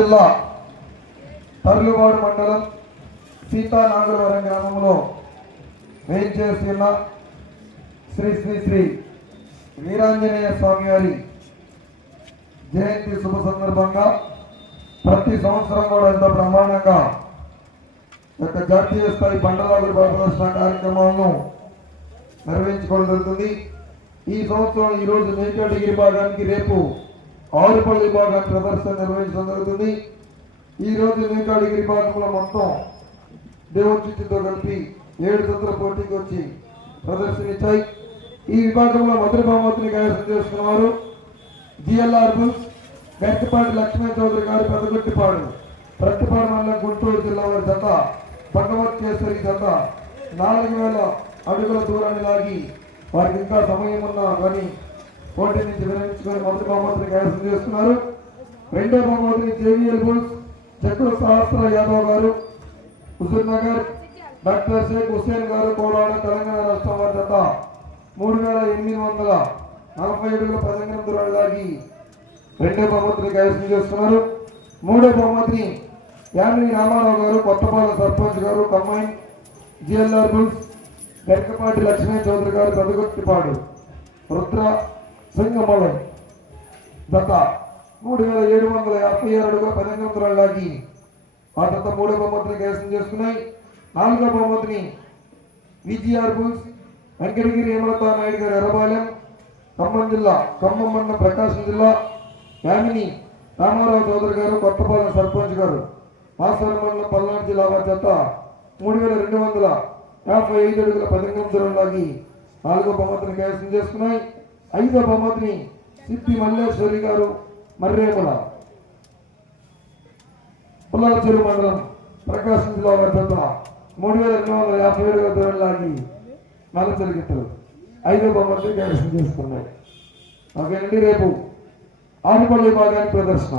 జిల్లా తర్లువాడు మండలం సీతానాగులవరం గ్రామంలో వేయించేస్తున్న శ్రీ శ్రీ శ్రీ వీరాంజనేయ స్వామి వారి జయంతి శుభ సందర్భంగా ప్రతి సంవత్సరం కూడా ఎంతో బ్రహ్మాండంగా యొక్క జాతీయ స్థాయి బండలాగుల ప్రదర్శన కార్యక్రమాలను నిర్వహించుకోవడం జరుగుతుంది. ఈ సంవత్సరం ఈ రోజు డిగ్రీ భాగానికి రేపు ఆరుపల్లి భాగానికి ప్రదర్శన నిర్వహించడం జరుగుతుంది. ఈ రోజు డిగ్రీ విభాగంలో మొత్తం దేవచిత్తుతో కలిపి ఏడు సత్ర పోటీకి వచ్చి ప్రదర్శనిచ్చాయి ఈ విభాగంలో మధుర బహుమతిని కైవసం చేసుకున్నారు G L R bulls Gattipati Lakshmi Chowdary గారి పెద్దగొట్టిపాడు ప్రతిపాడు మండలం గుంటూరు జిల్లా వారి జత భగవత్ కేసరి జత నాలుగు వేల అడుగుల దూరాన్ని లాగి వారికి ఇంకా సమయం ఉన్నా కానీ పోటీ నుంచి విరమించుకొని మొదటి బహుమతిని కైవసం చేస్తున్నారు రెండో బహుమతిని జేవిఎల్ బుల్స్ చక్ర సహస్ర యాదవ్ గారు హుజూర్నగర్ డాక్టర్ షేక్ హుస్సేన్ గారు కోలాడ తెలంగాణ రాష్ట్రం వారి మూడు వేల ఎనిమిది వందల నలభై ఏడుగుల పదిహేను దూరాలు లాగి రెండో బహుమతిని కైవసం చేస్తున్నారు మూడో బహుమతిని యామిని రామారావు గారు కొత్తపాలెం సర్పంచ్ గారు కమ్మాయి G L R bulls Venkapati Lakshmi Chowdary garu Peddagottipadu Rudra సింగమలం దత్త. మూడు వేల ఏడు వందల యాభై ఆరు అడుగుల పదిహేను దూరాలు లాగి. ఆ మూడో బహుమతిని కైవసం చేసుకున్నాయి. నాలుగో బహుమతిని V G R bulls Venkatagiri Hemalatha Naidu garu Errabalem Khammam జిల్లా ఖమ్మం మండలం ప్రకాశం జిల్లా యామిని రామారావు చౌదరి గారు కొత్తపాలెం సర్పంచ్ గారు. మాస్టర్ మండలం పల్నాడు జిల్లా వారి చేత మూడు వేల రెండు వందల యాభై ఐదు అడుగుల పదిహేను దూరం లాగి నాలుగో బహుమతిని కైవసం చేసుకున్నాయి. ఐదో బహుమతిని సిద్ధి మల్లేశ్వరి గారు మర్రేముల పుల్లాచెరు మండలం ప్రకాశం జిల్లా వద్ద మూడు వేల ఎనిమిది వందల యాభై ఏడు దూరంలాగి నెల జరిగిస్తారు ఐదో బొమ్మలు కైవసం చేస్తున్నాయి ఓకేనండి రేపు ఆరుపల్లి భాగానికి ప్రదర్శన.